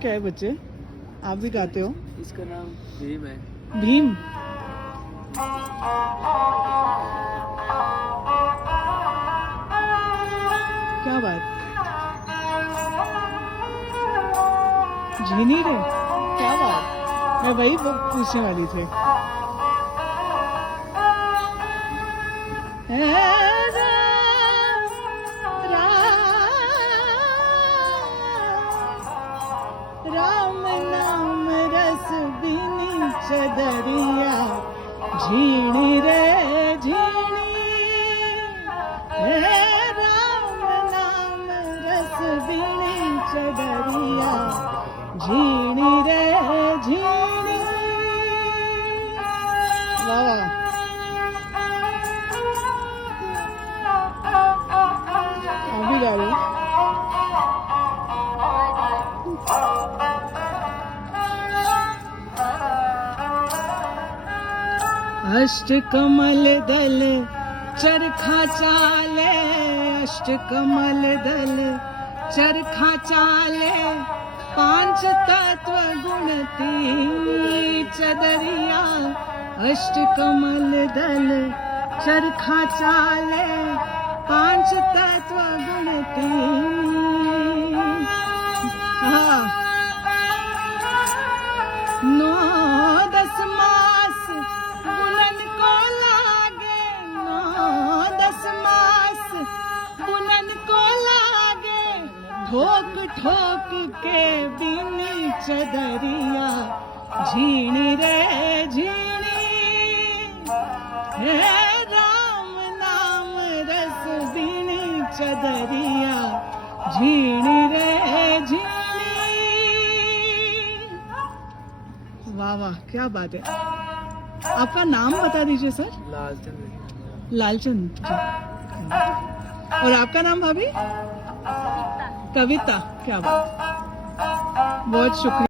क्या है बच्चे? आप भी गाते हो? इसका नाम भीम है। भीम। क्या बात, झीनी रे, क्या बात, मैं वही पूछने वाली थी। राम नाम रस बिनी चदरिया, झीणी रे झीणी, राम नाम रस बिनी चदरिया, झीणी रे झीणी। वाह वाह, आप भी गा रहे हो? अष्ट कमल दल चरखा चाले, अष्ट कमल दल चरखा चाले, पांच तत्व गुणती चदरिया, अष्ट कमल दल चरखा चाले, पांच तत्व गुणती। हाँ, 9-10 मास बुनन को लागे, 9-10 मास बुनन को लागे, ठोक ठोक के बिनी चदरिया, झीणी रे झीणी, हे राम नाम रस बिनी चदरिया, झीणी रे झीणी। वाह वाह, क्या बात है। आपका नाम बता दीजिए सर। लालचंद। लालचंद जी। और आपका नाम भाभी? कविता। क्या बात, बहुत शुक्रिया।